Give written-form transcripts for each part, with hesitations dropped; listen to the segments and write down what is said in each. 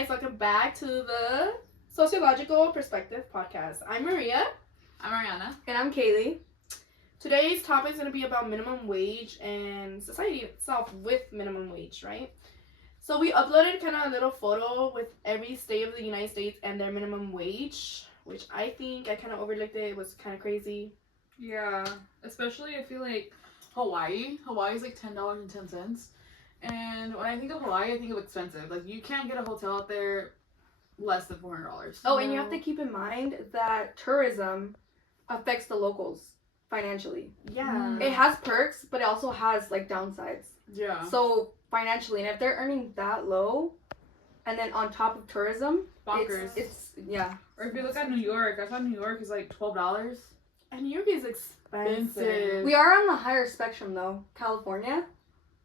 guys, welcome back to the Sociological Perspective Podcast. I'm Maria. I'm Ariana. And I'm Kaylee. Today's topic is going to be about minimum wage and society itself with minimum wage, right? So we uploaded kind of a little photo with every state of the United States and their minimum wage, which I think I kind of overlooked it. It was kind of crazy. Yeah, especially I feel like Hawaii. Hawaii's like $10.10. And when I think of Hawaii, I think of expensive. Like, you can't get a hotel out there less than $400. Oh, and you have to keep in mind that tourism affects the locals financially. Yeah. It has perks, but it also has like downsides. Yeah. So financially, and if they're earning that low, and then on top of tourism, Bonkers. It's yeah. Or if you look at New York, I thought New York is like $12. And New York is expensive. We are on the higher spectrum though, California,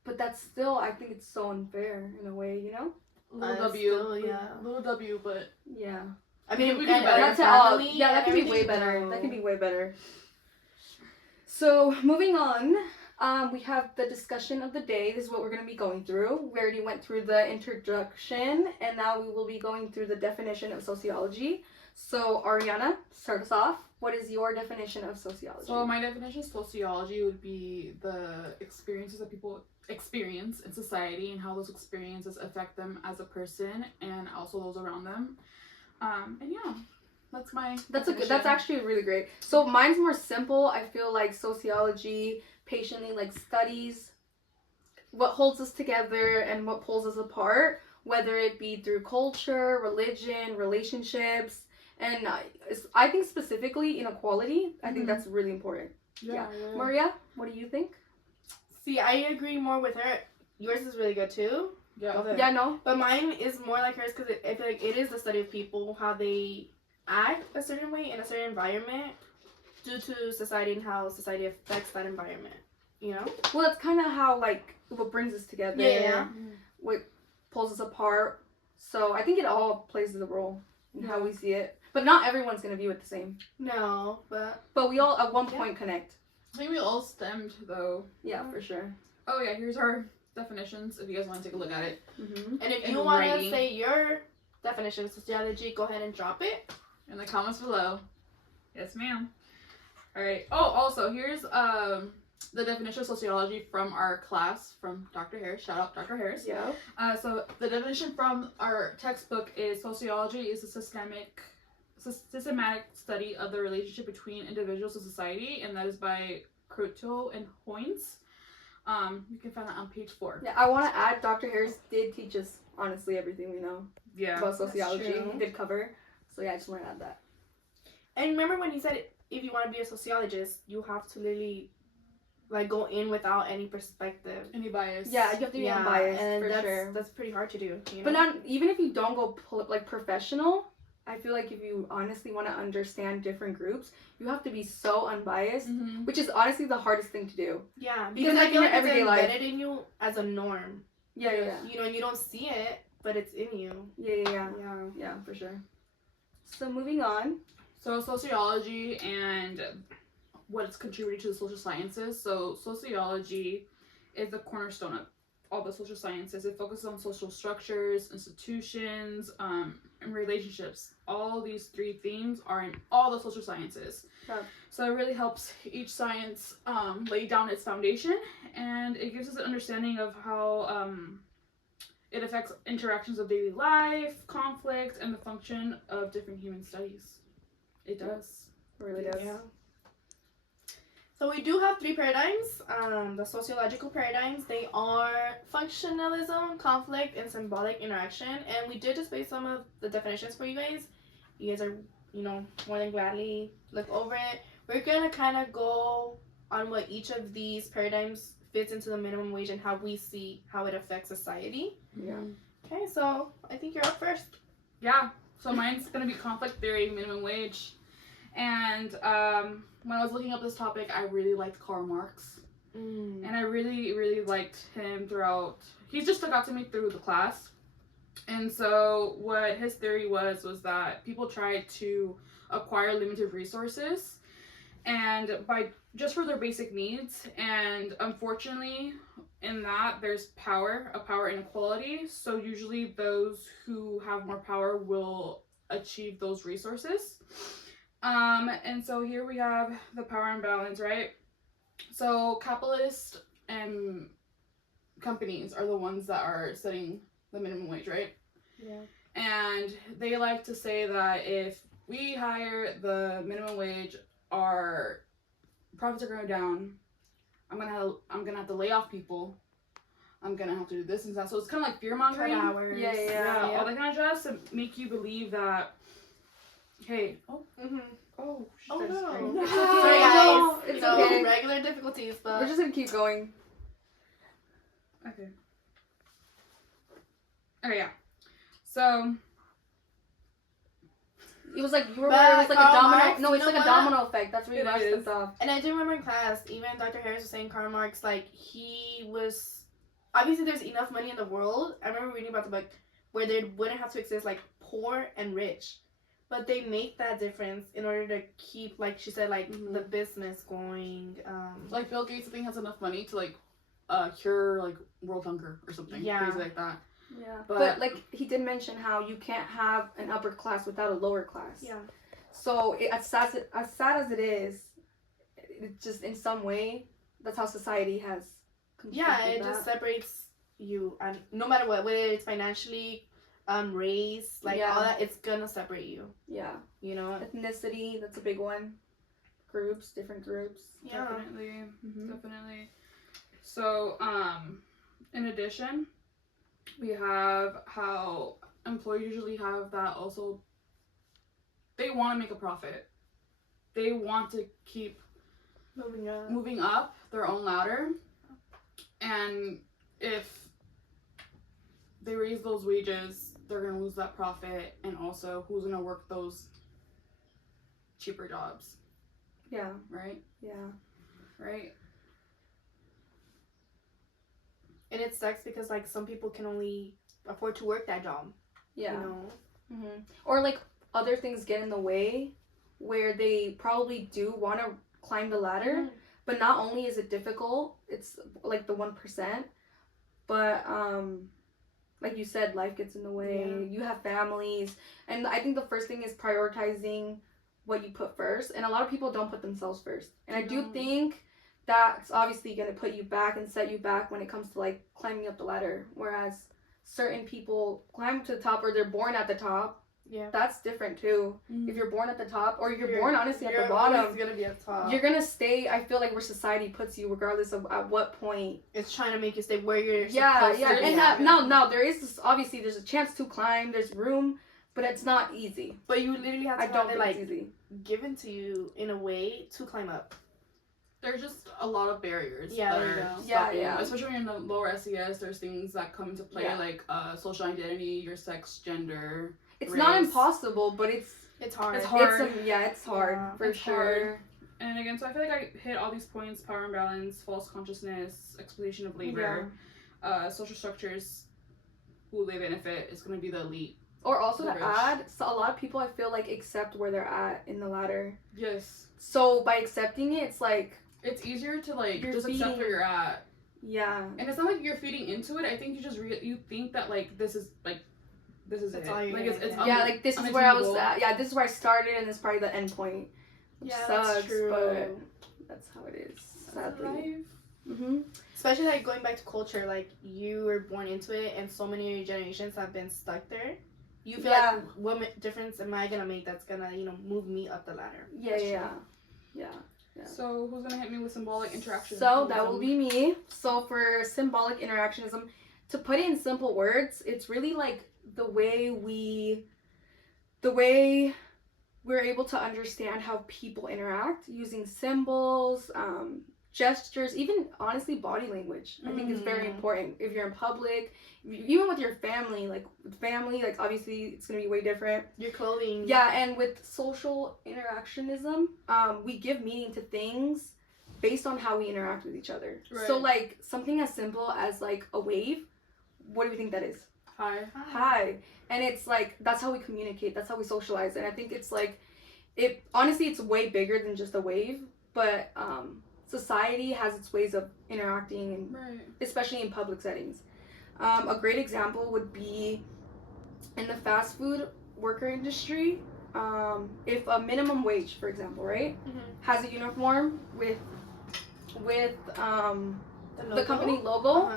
but that's still, I think it's so unfair in a way, you know? Little W. Still, yeah. Little W, but Yeah. I mean, we can do better. That's yeah, that can be way better. That can be way better. So moving on, we have the discussion of the day. This is what we're going to be going through. We already went through the introduction, and now we will be going through the definition of sociology. So Ariana, start us off. What is your definition of sociology? So my definition of sociology would be the experiences that people experience in society and how those experiences affect them as a person and also those around them. And yeah, that's my definition. That's actually really great. So mine's more simple. I feel like sociology patiently like studies what holds us together and what pulls us apart, whether it be through culture, religion, relationships, and I think specifically inequality. I think that's really important. Yeah. Maria, what do you think? See, I agree more with her. Yours is really good too. Yeah. Yeah, no. But mine is more like hers because I feel like it is the study of people, how they act a certain way in a certain environment due to society and how society affects that environment. You know? Well, that's kind of how like what brings us together. Yeah. What pulls us apart. So I think it all plays a role in how we see it. But not everyone's gonna view it the same. No, but we all at one point connect. I think we all stemmed though. Yeah, for sure. Oh yeah, here's our definitions if you guys want to take a look at it. Mm-hmm. and if In you want to writing. say your definition of sociology, go ahead and drop it. In the comments below. Yes, ma'am. Alright. Oh, also, here's the definition of sociology from our class from Dr. Harris. Shout out Dr. Harris. Yeah. So the definition from our textbook is sociology is a systematic study of the relationship between individuals and society, and that is by Croteau and Hoynes. You can find that on page 4. Yeah, I want to add Dr. Harris did teach us honestly everything we know about sociology. true. He did cover. So yeah, I just want to add that. And remember when he said if you want to be a sociologist, you have to literally like go in without any perspective. Any bias? Yeah, you have to be unbiased and for that's, sure. that's pretty hard to do. You know? But not even if you don't go like professional, I feel like if you honestly want to understand different groups, you have to be so unbiased, which is honestly the hardest thing to do. Yeah, Because, because like, I feel in like your it's everyday life- embedded in you as a norm. Yeah. You know, and you don't see it, but it's in you. Yeah, for sure. So moving on. So sociology and what it's contributing to the social sciences. So sociology is the cornerstone of all the social sciences. It focuses on social structures, institutions, and relationships. All these 3 themes are in all the social sciences. Yeah. So it really helps each science lay down its foundation, and it gives us an understanding of how it affects interactions of daily life, conflict, and the function of different human studies. It does. It really does. Yeah. So we do have 3 paradigms. The sociological paradigms, they are functionalism, conflict, and symbolic interaction. And we did display some of the definitions for you guys. You guys are, more than gladly look over it. We're gonna kind of go on what each of these paradigms fits into the minimum wage and how we see how it affects society. Yeah. Okay, so I think you're up first. Yeah. So mine's gonna be conflict theory, minimum wage. And when I was looking up this topic, I really liked Karl Marx. And I really, really liked him throughout. He just stuck out to me through the class. And so what his theory was that people tried to acquire limited resources and by just for their basic needs. And unfortunately, in that there's a power inequality. So usually those who have more power will achieve those resources. And so here we have the power imbalance, right? So capitalist and companies are the ones that are setting the minimum wage, right? Yeah. And they like to say that if we hire the minimum wage, our profits are going down. I'm gonna have to lay off people. I'm gonna have to do this and that. So it's kind of like fear mongering. Hours. Yeah. All that kind of jazz to make you believe that, hey, Mm-hmm. oh, Oh that's no. great. No. Sorry No, guys. it's You know, okay. regular difficulties, but We're just gonna keep going. Okay. Okay, yeah. So It was like you were. But It was like a Karl domino. Marx, No, you it's know like a what? domino effect. That's where you It got is. stuff off. and I do remember in class, even Dr. Harris was saying Karl Marx, like he was obviously there's enough money in the world. I remember reading about the book where there wouldn't have to exist like poor and rich. But they make that difference in order to keep, like she said, like Mhm. the business going. like Bill Gates, I think, has enough money to like cure like world hunger or something Yeah. crazy like that. Yeah, But- but like he did mention how you can't have an upper class without a lower class. Yeah. So as sad as it is, it just in some way that's how society has. Yeah, constructed it just that. separates you, and no matter what, whether it's financially, race, like Yeah. all that, it's gonna separate you. Yeah, You know. ethnicity, that's a big one. Groups, different groups. Yeah. Definitely. Mhm. Definitely. So, in addition, we have how employees usually have that also. They want to make a profit. They want to keep moving up their own ladder. And if they raise those wages, they're going to lose that profit. And also, who's going to work those cheaper jobs, Yeah, right? yeah. Right? And it sucks because like some people can only afford to work that job. Yeah. You know. Mm-hmm. Or like other things get in the way where they probably do want to climb the ladder, but not only is it difficult, it's like the 1%, but like you said, life gets in the way. Yeah. You have families, and I think the first thing is prioritizing what you put first, and a lot of people don't put themselves first. And I do No. think that's obviously going to put you back and set you back when it comes to like climbing up the ladder, whereas certain people climb to the top or they're born at the top. Yeah. That's different too. Mm-hmm. If you're born at the top or you're born honestly at you're the bottom, always gonna be at the top. you're gonna stay. I feel like where society puts you, regardless of at what point. It's trying to make you stay where you're Yeah, supposed yeah. to be And at. now there is this, obviously there's a chance to climb. There's room, but it's not easy. But you literally have to I don't have it think like it's easy. given to you in a way to climb up. There's just a lot of barriers Yeah, that there you are go. Yeah, stopping yeah. you. Especially when you're in the lower SES, there's things that come into play Yeah. like social identity, your sex, gender. It's race. not impossible, but it's It's hard. It's hard. it's hard Yeah, for it's sure. hard. And again, so I feel like I hit all these points: power imbalance, false consciousness, exploitation of labor, social structures, who they benefit is going to be the elite. Or also The to rich. add, so a lot of people I feel like accept where they're at in the ladder. Yes. So by accepting it, it's like It's easier to like You're just accept feeding- where you're at. yeah. And it's not like you're feeding into it. I think you just you think that like this is That's it. all you're Like gonna it's get. Yeah, like this is where I was unattainable. at. Yeah, this is where I started, and this is probably the end point. Which Yeah, sucks, that's true. but that's how it is. Sadly. Life. Mm-hmm. Especially like going back to culture, like you were born into it, and so many generations have been stuck there. You feel Yeah. like what difference am I gonna make that's gonna move me up the ladder? Yeah, yeah, yeah. Yeah. So who's gonna hit me with symbolic interaction? So that will be me. So for symbolic interactionism, to put it in simple words, it's really like the way we're able to understand how people interact using symbols, gestures, even honestly body language. I think is very important. If you're in public, even with your family, like obviously it's gonna be way different. Your clothing. Yeah, and with social interactionism, we give meaning to things based on how we interact with each other. Right. So like something as simple as like a wave, what do we think that is? Hi. Hi. And it's like that's how we communicate, that's how we socialize. And I think it's like honestly, it's way bigger than just a wave, but society has its ways of interacting, and Right. especially in public settings. A great example would be in the fast food worker industry. If a minimum wage, for example, right, has a uniform with the company logo,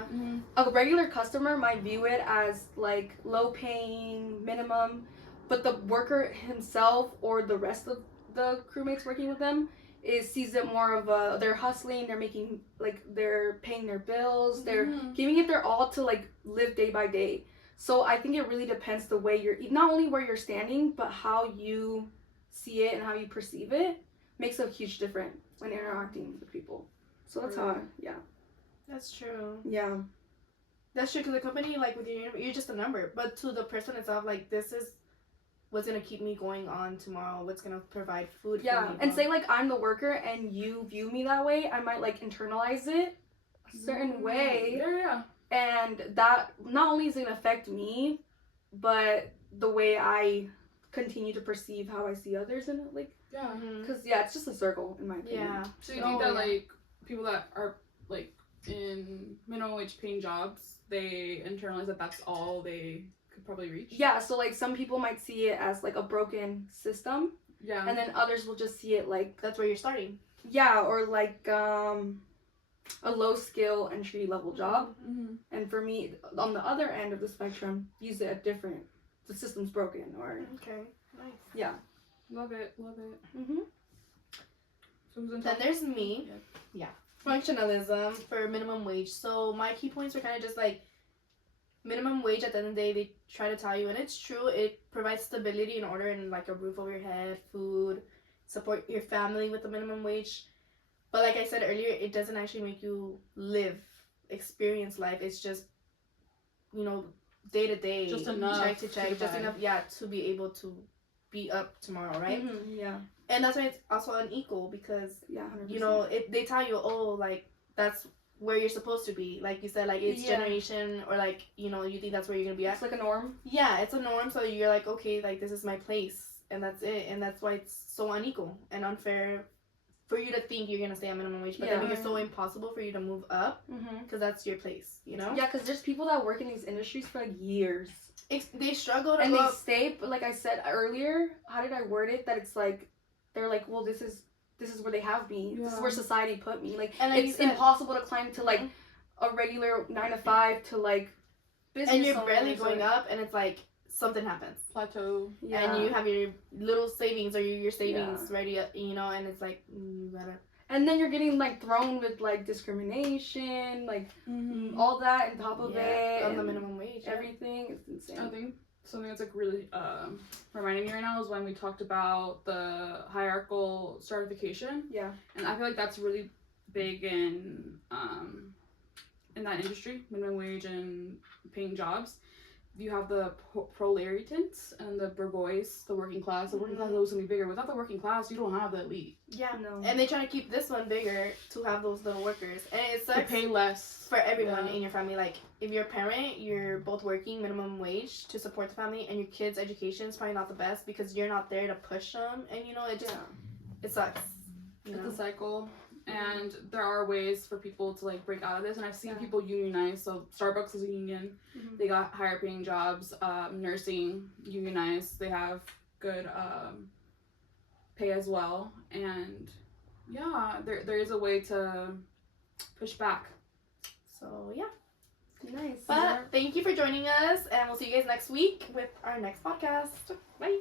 a regular customer might view it as like low paying, minimum, but the worker himself or the rest of the crewmates working with them sees it more of a, they're hustling, they're making, like, they're paying their bills, they're giving it their all to like live day by day. So I think it really depends the way you're, not only where you're standing, but how you see it and how you perceive it makes a huge difference when interacting with people. So that's how That's true. Yeah. That's true, because the company, like, with you're just a number. But to the person itself, like, this is what's going to keep me going on tomorrow, what's going to provide food for me. And say, like, I'm the worker and you view me that way, I might, like, internalize it a certain way. Yeah. And that not only is it going to affect me, but the way I continue to perceive how I see others in it, like, because it's just a circle in my opinion. Yeah. So you think that like people that are like in minimum wage paying jobs, they internalize that that's all they could probably reach? Yeah, so like some people might see it as like a broken system. Yeah. And then others will just see it like that's where you're starting. Yeah, or like a low skill entry level job. And for me, on the other end of the spectrum, use it a different. The system's broken, or okay, nice. Yeah. Love it. So who's in then there's me. Yeah. Functionalism for minimum wage. So my key points are kind of just like minimum wage. At the end of the day, they try to tell you, and it's true, it provides stability and order and like a roof over your head, food, support your family with the minimum wage. But like I said earlier, it doesn't actually make you experience life. It's just, day to day, just enough, check to check, just enough, to be able to be up tomorrow, right? Yeah. And that's why it's also unequal, because 100%. They tell you, oh, like, that's where you're supposed to be, like you said, like, it's generation, or like, you think that's where you're gonna be at. It's like a norm. Yeah, it's a norm. So you're like, okay, like, this is my place, and that's it. And that's why it's so unequal and unfair for you to think you're gonna stay at minimum wage, but then it's so impossible for you to move up, because that's your place, Yeah, because there's people that work in these industries for like years. They struggle to and they stay, but like I said earlier, how did I word it? That it's like they're like, well, this is where they have me. This is where society put me. Like, and it's impossible to climb to like a regular 9 to 5 to like business. And you're barely going up, and it's like something happens, plateau. And you have your little savings or your savings ready, and it's like you gotta. And then you're getting like thrown with like discrimination, like all that on top of it, on the minimum wage, everything. It's insane. I think something that's like really reminding me right now is when we talked about the hierarchical stratification. Yeah. And I feel like that's really big in that industry, minimum wage and paying jobs. You have the proletarians and the bourgeois, the working class. The working class is always going to be bigger. Without the working class, you don't have the elite. Yeah, no. And they try to keep this one bigger to have those little workers. And it sucks. They pay less. For everyone in your family. Like, if you're a parent, you're both working minimum wage to support the family, and your kids' education is probably not the best because you're not there to push them. And, it just, it sucks. It's a cycle. And there are ways for people to like break out of this, and I've seen people unionize. So Starbucks is a union; they got higher paying jobs. Nursing unionized; they have good pay as well. And there is a way to push back. So nice. But thank you for joining us, and we'll see you guys next week with our next podcast. Bye.